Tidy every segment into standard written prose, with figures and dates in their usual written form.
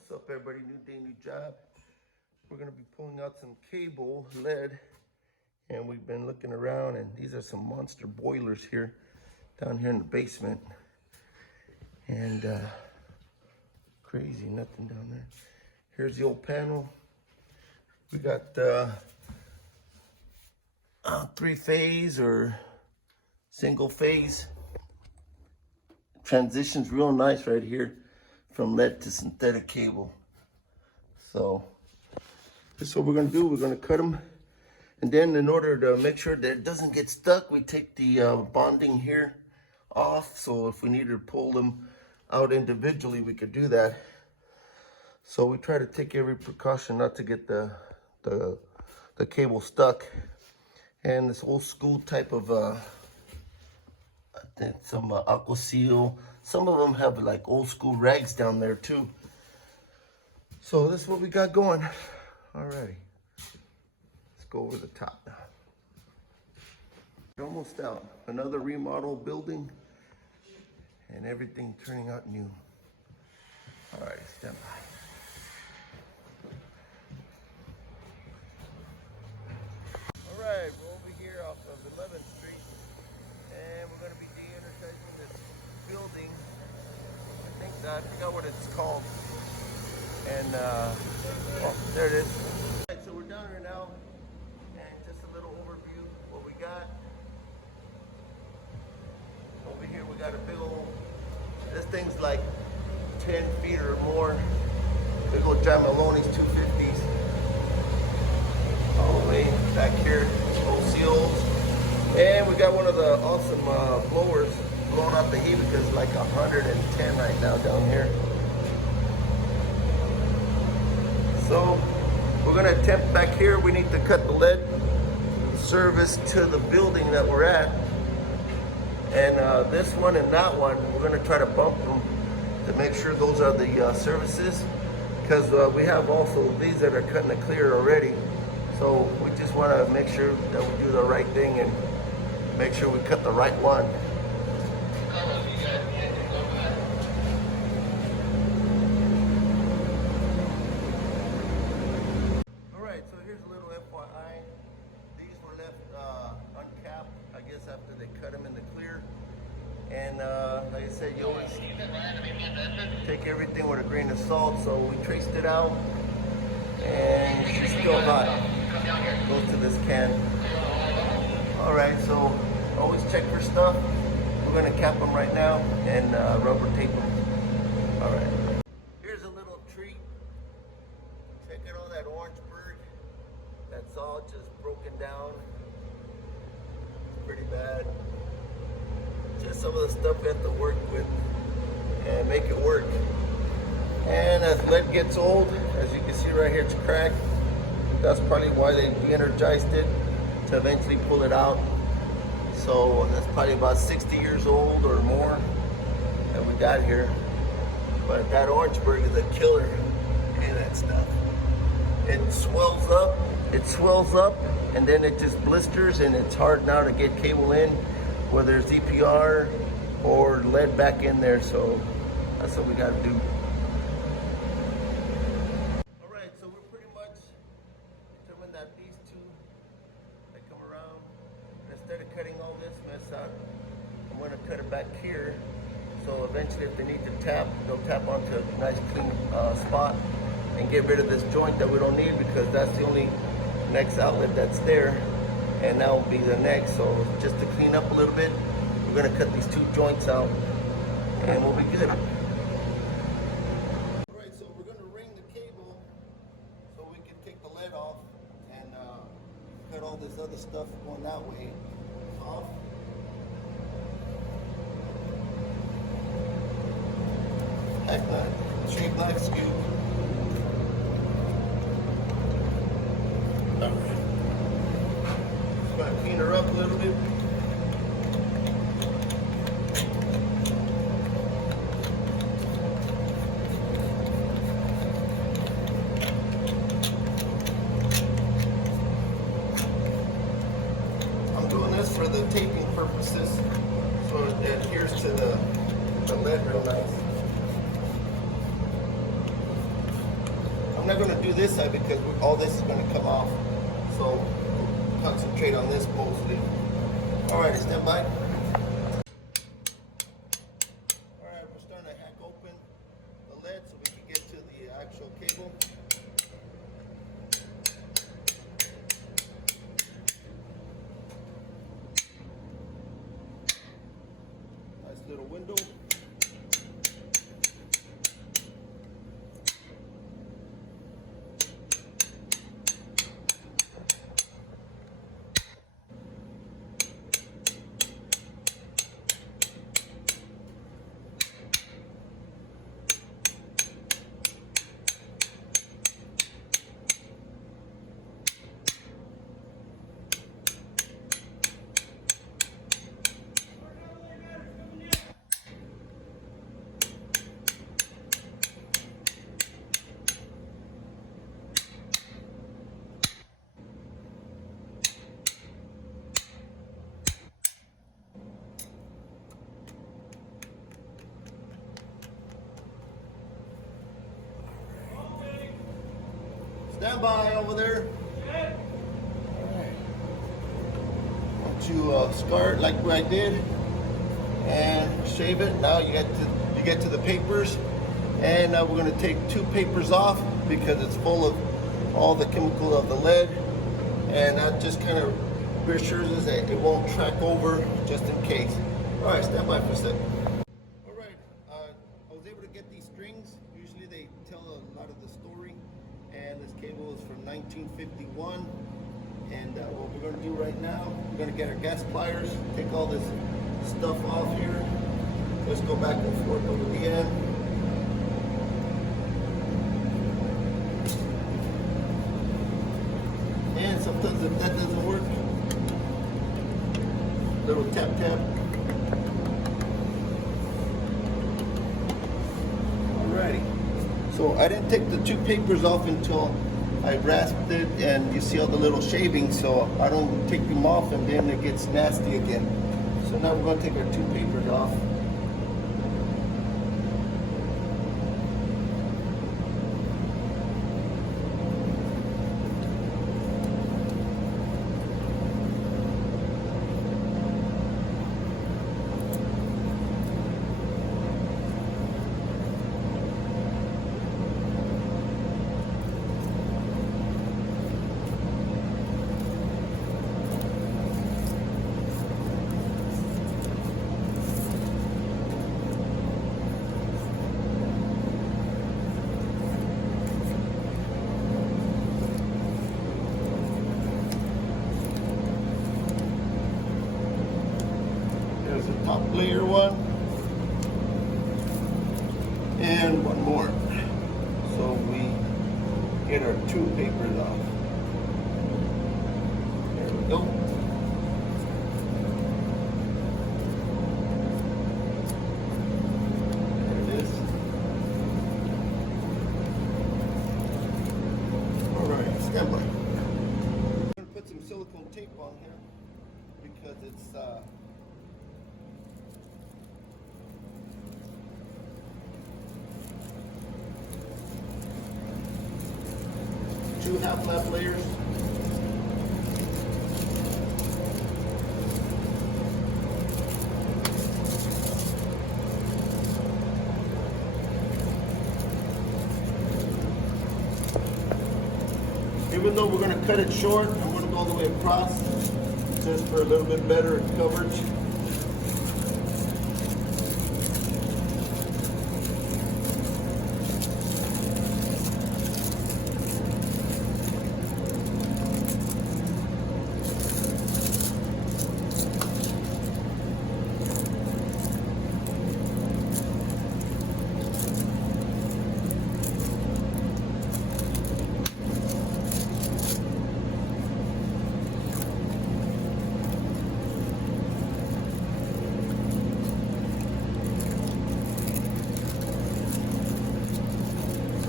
What's up, everybody? New day, new job. We're gonna be pulling out some cable lead, and we've been looking around, and these are some monster boilers here down here in the basement. And crazy, nothing down there. Here's the old panel. We got 3-phase or single phase. Transitions real nice right here from lead to synthetic cable. So this is what we're gonna do. We're gonna cut them, and then in order to make sure that it doesn't get stuck, we take the bonding here off. So if we needed to pull them out individually, we could do that. So we try to take every precaution not to get the cable stuck. And this old school type of I think some aqua seal. Some of them have like old school rags down there too. So this is what we got going. Alrighty, let's go over the top now. We're almost out. Another remodel building, and everything turning out new. Alright, stand by. Alright, we're over here off of 11th Street, and we're going to be de-energizing this building. I forgot what it's called. And, oh, there it is. Alright, so we're down here now, and just a little overview of what we got. Over here we got a big old, this thing's like 10 feet or more. Big old John Maloney's 250s. All the way back here, old seals. And we got one of the awesome blowers blowing out the heat because it's like 110 right now down here. So we're gonna attempt back here. We need to cut the lead service to the building that we're at. And this one and that one, we're gonna try to bump them to make sure those are the services. Because we have also these that are cutting it clear already. So we just wanna make sure that we do the right thing and make sure we cut the right one. After they cut them in the clear, and like I said, you always take everything with a grain of salt. So we traced it out, and she's still hot. Goes to this can. All right, so always check for stuff. We're gonna cap them right now and rubber tape them. All right. Here's a little treat. Check out all that Orangeburg. That's all just broken down. Pretty bad. Just some of the stuff we have to work with and make it work. And as lead gets old, as you can see right here, it's cracked. That's probably why they de-energized it, to eventually pull it out. So that's probably about 60 years old or more that we got here. But that Orangeburg is a killer. Look at that stuff. It swells up, and then it just blisters, and it's hard now to get cable in, whether it's EPR or lead back in there. So that's what we got to do. All right, so we're pretty much determined that these two that come around, instead of cutting all this mess out, I'm going to cut it back here. So eventually, if they need to tap, they'll tap onto a nice clean spot and get rid of this joint that we don't need, because that's the only next outlet that's there, and that will be the next. So just to clean up a little bit, we're going to cut these two joints out, and we'll be good. All right, so we're going to ring the cable so we can take the lead off and cut all this other stuff going that way off. Heck, shape knife scoop. Just going to clean her up a little bit. I'm doing this for the taping purposes, so it adheres to the lead real nice. not going to do this side because all this is going to come off. So we'll concentrate on this mostly. All right, stand by. All right, we're starting to hack open the lead so we can get to the actual cable. Nice little window. Stand by over there. Alright. Want you scar it like I did and shave it. Now you get to the papers, and now we're going to take 2 papers off because it's full of all the chemical of the lead, and that just kind of reassures us that it won't track over just in case. Alright, stand by for a second. Alright, I was able to get these strings. Usually they tell a lot of the story. And this cable is from 1951. And what we're going to do right now, we're going to get our gas pliers, take all this stuff off here. Let's go back and forth over the end. And sometimes if that doesn't work, little tap tap. Alrighty. So I didn't take the 2 papers off until I rasped it, and you see all the little shavings, so I don't take them off and then it gets nasty again. So now we're going to take our 2 papers off. The top layer one and one more, so we get our 2 papers off. There we go. There it is. Alright, stand by. I'm going to put some silicone tape on here because it's 2 half-lap layers. Even though we're going to cut it short, I'm going to go all the way across just for a little bit better coverage.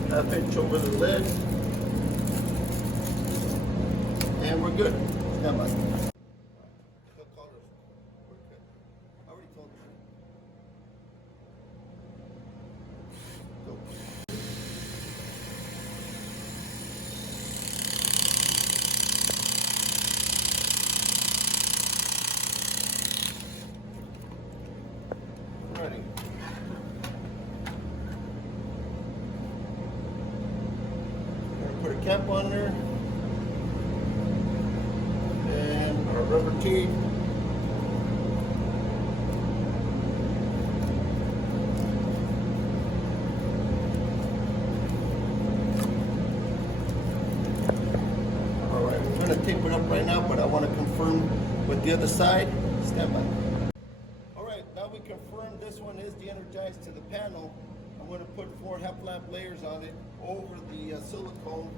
Half-inch over the lid, and we're good. Stand by. I already told you. Go. cap on there. And our rubber tape. Alright, we're going to tape it up right now, but I want to confirm with the other side. Stand by. Alright, now we confirm this one is de-energized to the panel. I'm going to put 4 half-lap layers on it over the silicone.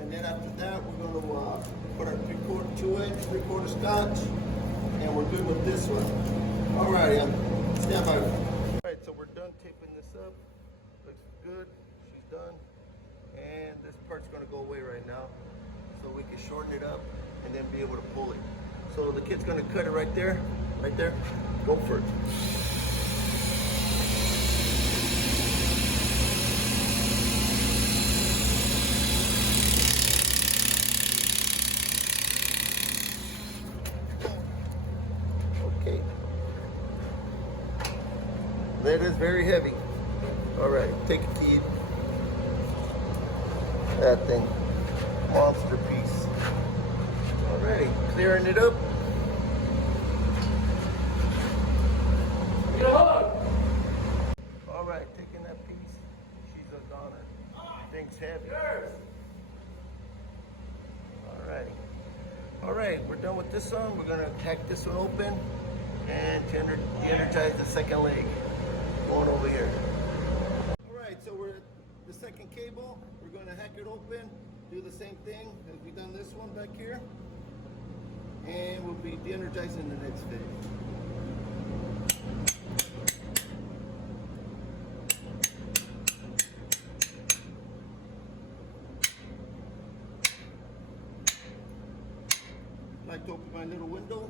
And then after that, we're going to put our 2-inch, 3/4 scotch. And we're good with this one. Alright, stand by. Alright, so we're done taping this up. Looks good. She's done. And this part's going to go away right now. So we can shorten it up and then be able to pull it. So the kid's going to cut it right there. Right there. Go for it. Okay. That is very heavy. Alright, take a key. That thing. Monster piece. Alrighty, clearing it up. Alright, taking that piece. She's a goner. Thing's heavy. Alrighty. Alright, we're done with this one. We're gonna hack this one open and de-energize the second leg. Going over here. Alright, so we're at the second cable. We're gonna hack it open, do the same thing as we done this one back here. And we'll be de-energizing the next phase. I like to open my little window.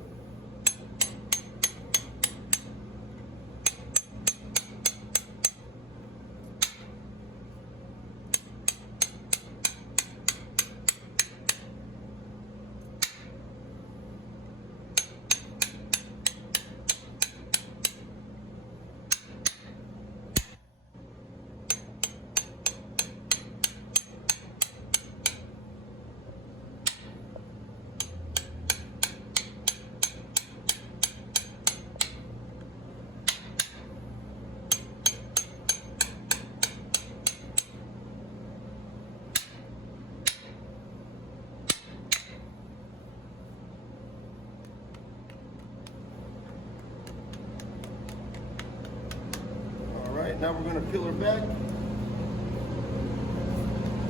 Alright, now we're going to peel her back.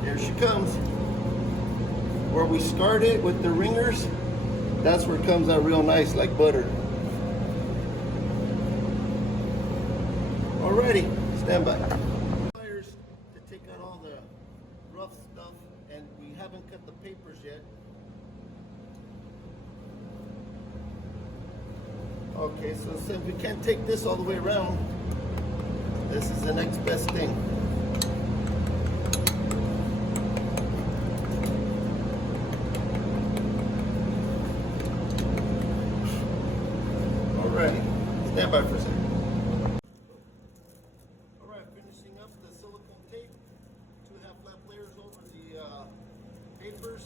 There she comes. Where we started with the ringers, that's where it comes out real nice, like butter. Alrighty, stand by. Pliers to take out all the rough stuff, and we haven't cut the papers yet. Okay, so since we can't take this all the way around, this is the next best thing. Alrighty, stand by for a second. Alright, finishing up the silicone tape. 2 half-lap layers over the papers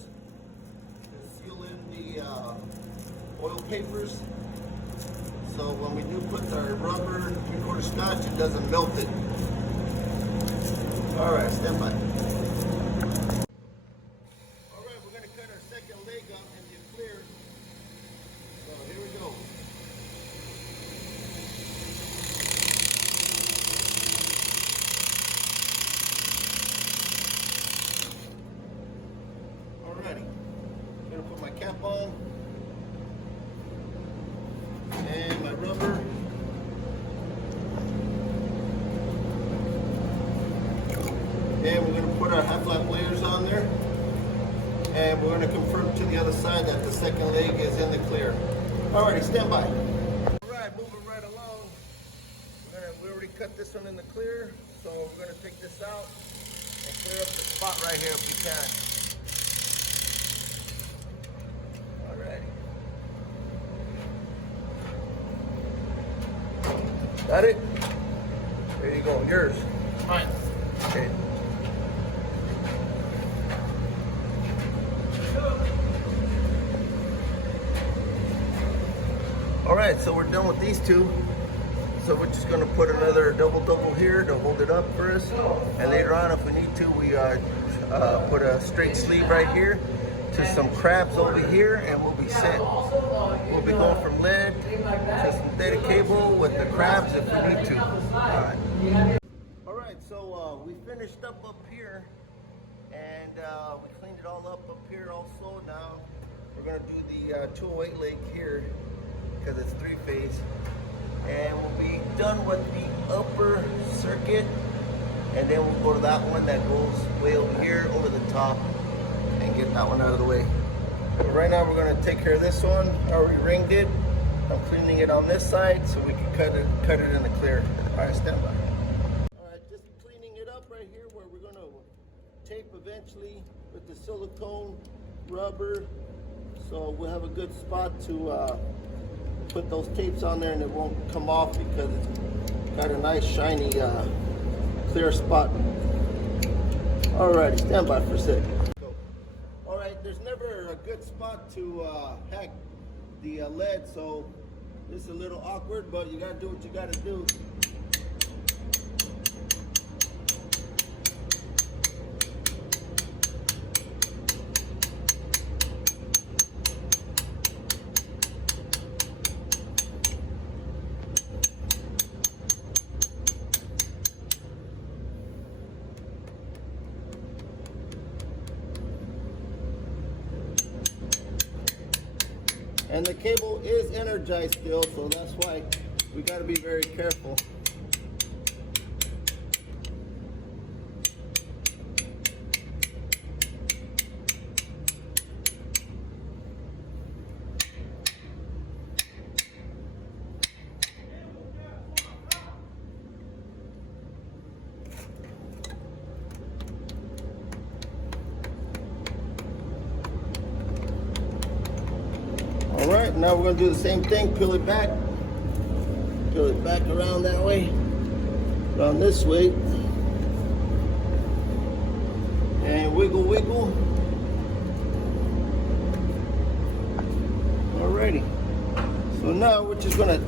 to seal in the oil papers. So when we do put our rubber 3/4 scotch, it doesn't melt it. Alright, stand by. Alright, we're going to cut our second leg out and get clear. So here we go. Alrighty, I'm going to put my cap on. And my rubber. And we're going to put our half-lap layers on there. And we're going to confirm to the other side that the second leg is in the clear. Alrighty, stand by. Alright, moving right along. We already cut this one in the clear. So we're going to take this out and clear up the spot right here if we can. Alrighty. Got it? There you go, yours. All right. Okay. right, so we're done with these two. So we're just gonna put another double here to hold it up for us. And later on, if we need to, we put a straight sleeve right here to some crabs over here, and we'll be set. We'll be going from lead to synthetic cable with the crabs if we need to. All right, so we finished up here, and we cleaned it all up here also. Now we're gonna do the 208 leg here because it's 3-phase. And we'll be done with the upper circuit, and then we'll go to that one that goes way over here over the top and get that one out of the way. But right now we're going to take care of this one. I already ringed it. I'm cleaning it on this side so we can cut it in the clear. All right, stand by. All right, just cleaning it up right here where we're going to tape eventually with the silicone rubber, so we'll have a good spot to put those tapes on there and it won't come off because it's got a nice shiny clear spot. Alrighty, stand by for a sec. Alright, there's never a good spot to hack the lead, so this is a little awkward, but you gotta do what you gotta do. And the cable is energized still, so that's why we got to be very careful. All right, now we're gonna do the same thing, peel it back around that way, around this way, and wiggle. Alrighty, so now we're just gonna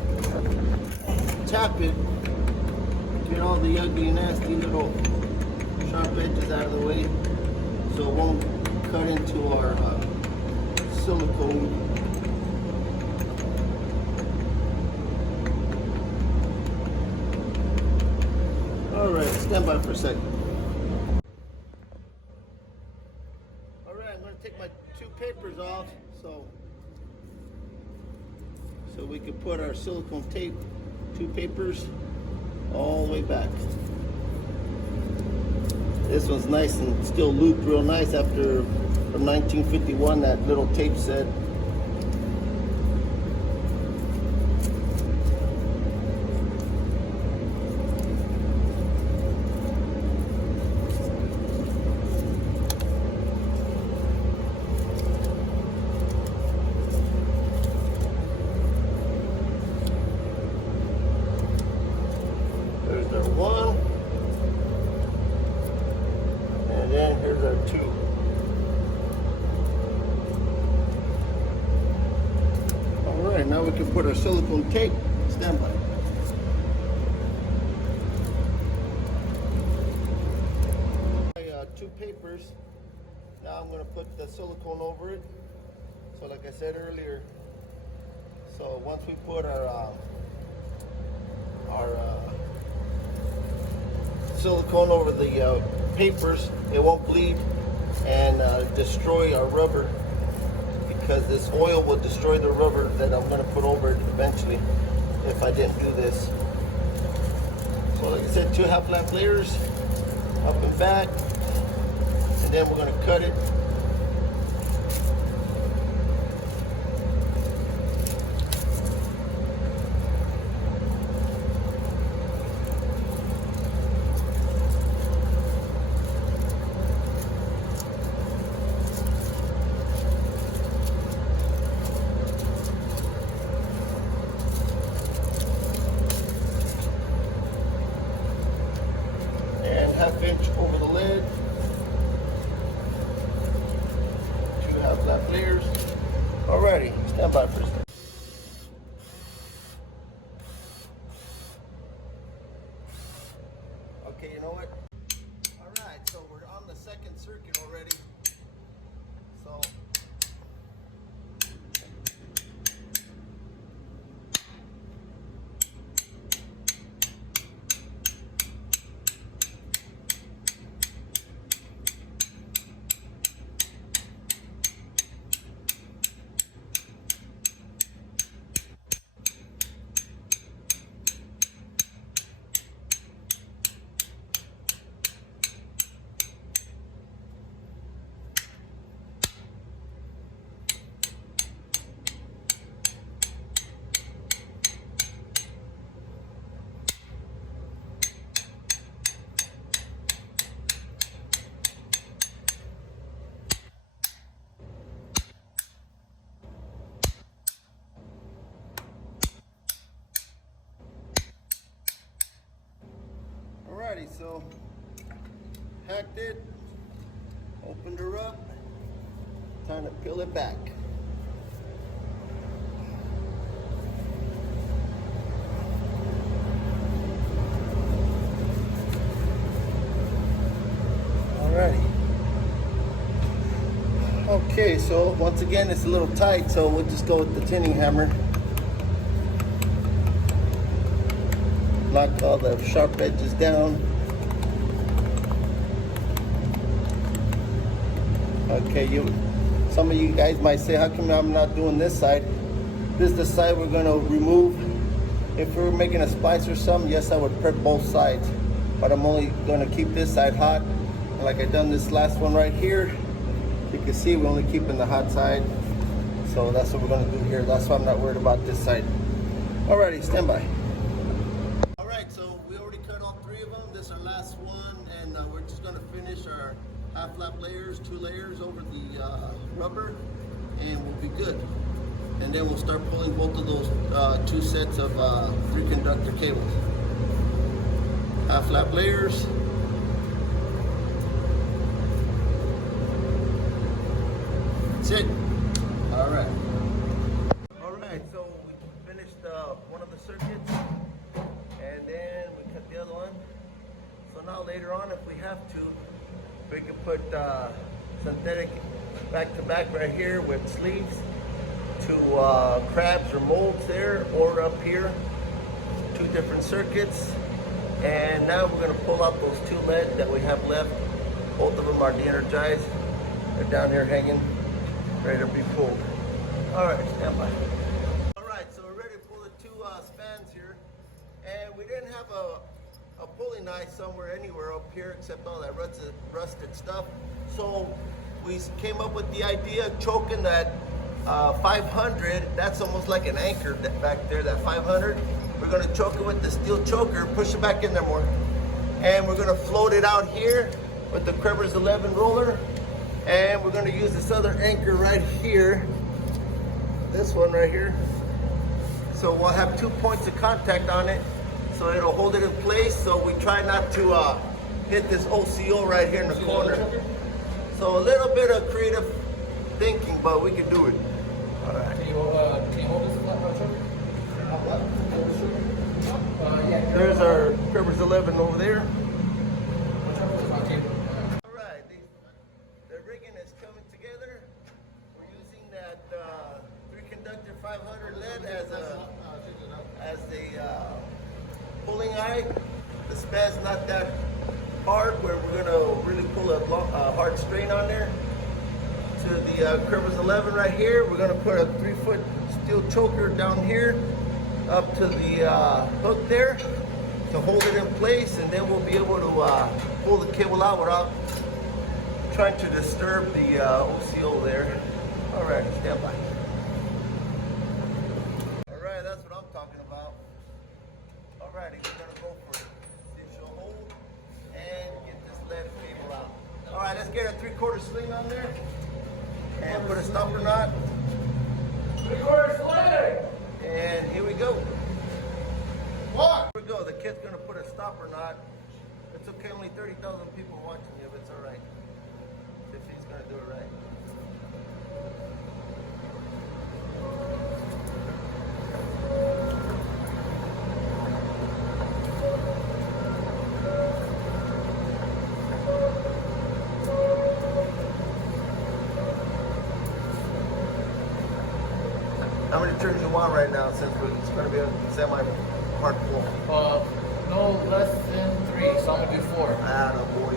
tap it, get all the ugly, nasty little sharp edges out of the way, so it won't cut into our silicone. All right, stand by for a second. All right, I'm going to take my two papers off so we can put our silicone tape, two papers, all the way back. This one's nice and still looped real nice after from 1951, that little tape set. One, and then here's our two. All right, now we can put our silicone tape. Stand by. Two papers. Now I'm going to put the silicone over it. So like I said earlier, so once we put our silicone over the papers, it won't bleed and destroy our rubber, because this oil will destroy the rubber that I'm going to put over it eventually if I didn't do this. So like I said, 2 half lamp layers up and back, and then we're going to cut it. Half-inch over the lid, 2 half lamp layers. Alrighty, stand by for a second. circuit already. So alrighty, so hacked it, opened her up, time to peel it back. Alrighty. Okay, so once again it's a little tight, so we'll just go with the tinning hammer. Knock all the sharp edges down. Okay, some of you guys might say, how come I'm not doing this side? This is the side we're gonna remove. If we were making a splice or something, yes, I would prep both sides, but I'm only gonna keep this side hot. And like I done this last one right here, you can see we're only keeping the hot side. So that's what we're gonna do here. That's why I'm not worried about this side. Alrighty, stand by. So we already cut all 3 of them. This is our last one, and we're just going to finish our half lap layers, 2 layers over the rubber, and we'll be good. And then we'll start pulling both of those 2 sets of 3 conductor cables. Half lap layers. That's it. All right. All right. So we finished one of the circuits. And then we cut the other one. So now later on, if we have to, we can put synthetic back to back right here with sleeves to crabs or molds there, or up here, 2 different circuits. And now we're going to pull out those 2 lead that we have left. Both of them are de-energized. They're down here hanging, ready to be pulled. All right, stand by. All right, so we're ready to pull the 2 spans here. And we didn't have a pulley knife somewhere anywhere up here except all that rusted stuff. So we came up with the idea of choking that 500. That's almost like an anchor back there, that 500. We're gonna choke it with the steel choker, push it back in there more. And we're gonna float it out here with the Kreber's 11 roller. And we're gonna use this other anchor right here. This one right here. So we'll have 2 points of contact on it, so it'll hold it in place. So we try not to hit this OCO right here in the corner. So a little bit of creative thinking, but we can do it. All right. Can you hold this choker? There's our Kreber's 11 over there. All right, the rigging is coming together. We're using that 3 conductor 500 lead as the pulling eye. The span's not that hard where we're gonna really pull a hard strain on there. To the Kreber's 11 right here, we're gonna put a 3-foot steel choker down here up to the hook there to hold it in place, and then we'll be able to pull the cable out without trying to disturb the OCO there. All right, stand by. All right, that's what I'm talking about. All righty, we're gonna go for it. See if she'll hold and get this lead cable out. All right, let's get a 3/4 sling on there and put a stopper knot. 3/4 sling! And here we go. What? Here we go. The kid's gonna put a stopper knot. It's okay, only 30,000 people watching you, but it's all right. If he's gonna do it right. How many turns you want right now since it's going to be a semi-hard pull? No less than 3, so I'm gonna do 4. Ah, no boy.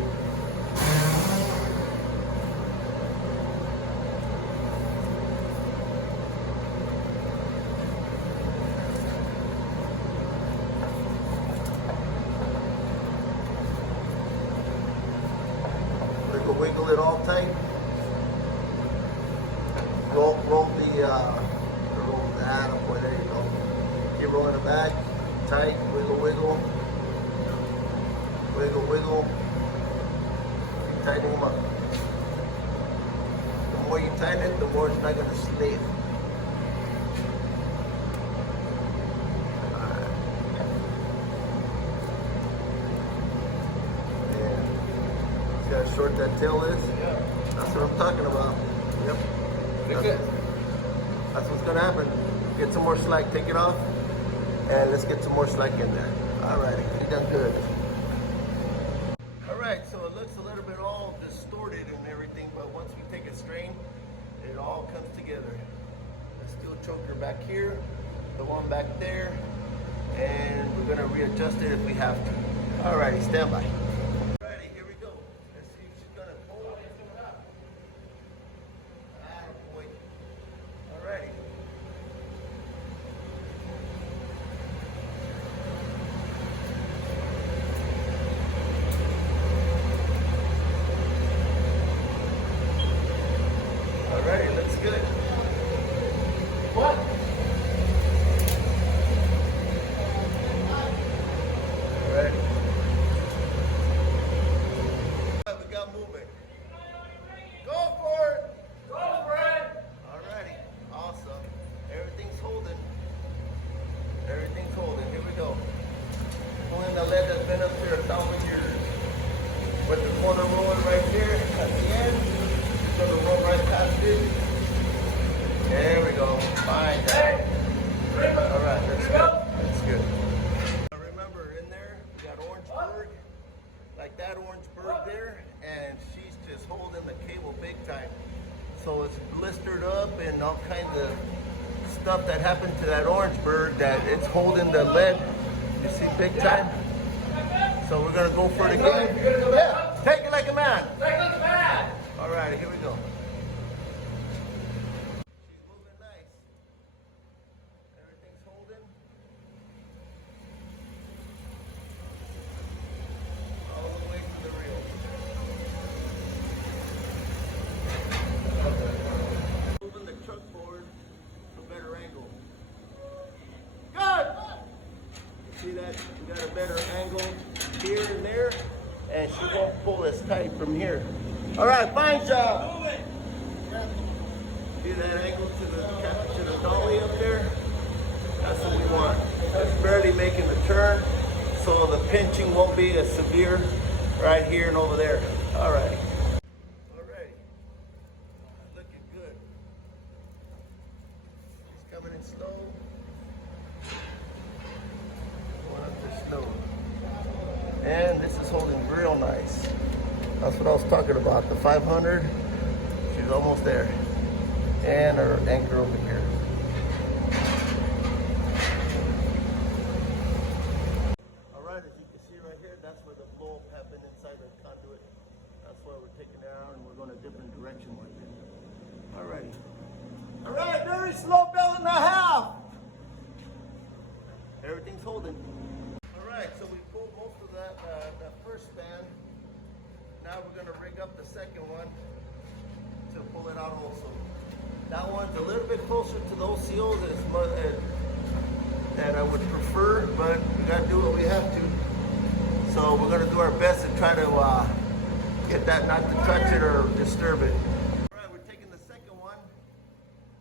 Wiggle it all tight. Roll that up. Boy, there you go. Keep rolling it back. Tight. Wiggle, wiggle. Wiggle, wiggle. Tighten them up. The more you tighten it, the more it's not going to slip. See how short that tail is? Yeah. That's what I'm talking about. Yep. That's what's gonna happen. Get some more slack, take it off, and let's get some more slack in there. Alrighty, you done good. Alright, so it looks a little bit all distorted and everything, but once we take a strain, it all comes together. The steel choker back here, the one back there, and we're gonna readjust it if we have to. Alrighty, stand by. Alrighty, here we go. Let's see if she's gonna hold it. Boy. Alrighty. Alrighty, looks good. What? Alright. We got movement. Go for it! Go for it! Alrighty, awesome. Everything's holding. Everything's holding. Here we go. Pulling the lead that's been up there 1,000 years. With the corner rolling right here at the end. Gonna roll right past it. There we go. Fine. Hey! Alright, that's good. That's good. Now remember, in there, we got Orangeburg. Like that Orangeburg there. And she's just holding the cable big time. So it's blistered up and all kinds of stuff that happened to that Orangeburg that it's holding the lead. You see, big time. So we're gonna go for it again. Yeah, take it like a man. Take it back! All right, here we go. She's moving nice. Everything's holding. All the way to the reel. Moving the truck forward to a better angle. Good! You see that? We got a better angle here and there, and she won't pull as tight from here. All right, fine job. Move it! See that angle to the dolly up there? That's what we want. It's barely making the turn, so the pinching won't be as severe right here and over there. All right. All right. Looking good. She's coming in slow. Going up there slow. And this is holding real nice. That's what I was talking about. The 500, she's almost there. And our anchor over here. All right, as you can see right here, that's where the blow up happened inside the conduit. That's why we're taking it out and we're going a different direction with it. All righty. All right, very slow bell and a half. Everything's holding. All right, so we pulled most of that first span. Now we're going to rig up the second one to pull it out also. That one's a little bit closer to those seals than I would prefer, but we got to do what we have to. So we're going to do our best to try to get that not to touch it or disturb it. All right, we're taking the second one,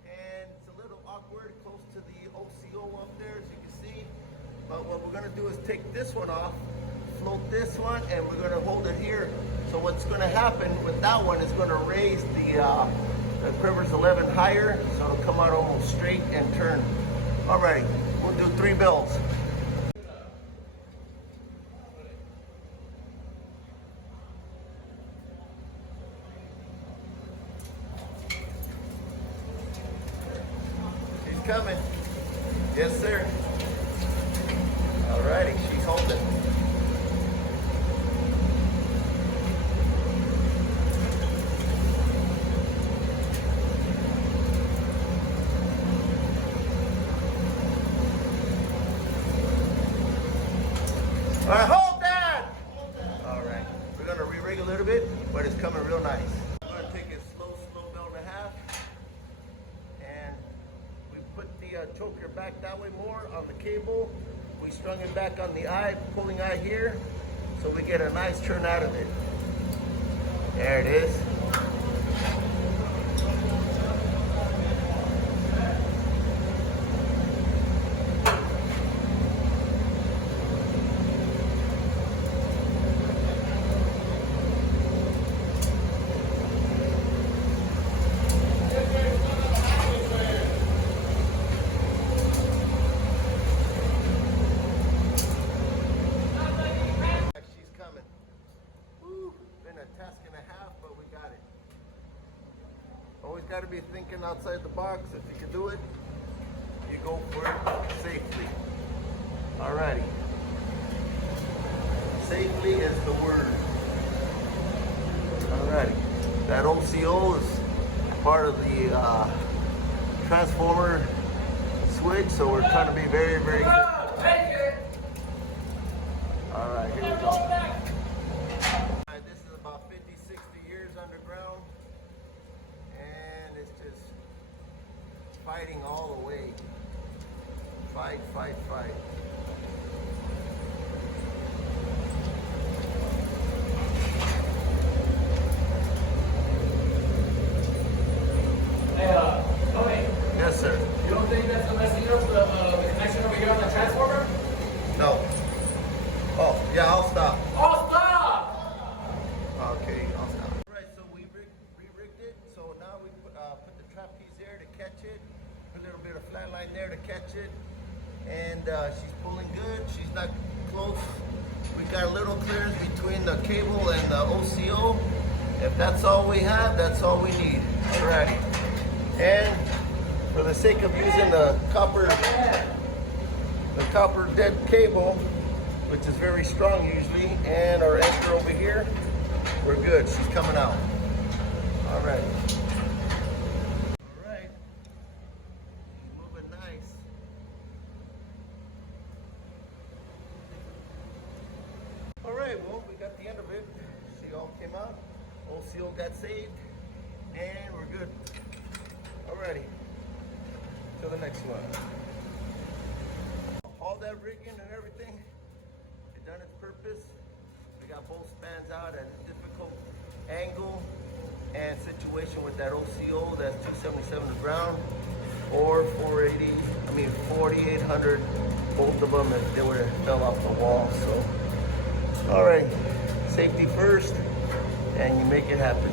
and it's a little awkward close to the OCO up there, as you can see. But what we're going to do is take this one off, float this one, and we're going to hold it here. So what's going to happen with that one is going to raise the Quivers 11 higher, so it'll come out almost straight and turn. All right, we'll do 3 bells. She's coming. Yes, sir. Alrighty, she's holding. All right, hold that. All right, we're gonna re-rig a little bit, but it's coming real nice. I'm gonna take a slow bell and a half, and we put the choker back that way more on the cable. We strung it back on the eye, pulling eye here, so we get a nice turn out of it. There it is. Always got to be thinking outside the box. If you can do it, you go for it safely. Alrighty. Safely is the word. Alrighty. That OCO is part of the transformer switch, so we're trying to be very, very good. Alright, here we go. Alright, this is about 50, 60 years underground. And it's just fighting all the way. Fight, fight, fight. Hey, Tony. Yes, sir. You don't think that's messing up the connection over here on the transformer? No. Oh, yeah, I'll stop. Oh, stop! Okay, I'll stop. All right, so we re-rigged it. So now we put the trapeze there to catch it. Put a little bit of flat line there to catch it. And she's pulling good. She's not close. We got a little clearance between the cable and the OCO. If that's all we have, that's all we need. All right. And for the sake of using the copper dead cable, which is very strong usually, and our anchor over here, we're good. She's coming out. All right. All right. She's moving nice. All right, well, we got the end of it. She all came out. OCO got saved, and we're good. Alrighty. To the next one. All that rigging and everything, it done its purpose. We got both spans out at a difficult angle and situation with that OCO. That's 277 to ground, or 4800. Both of them, if they would have fell off the wall. So, all right, safety first, and you make it happen.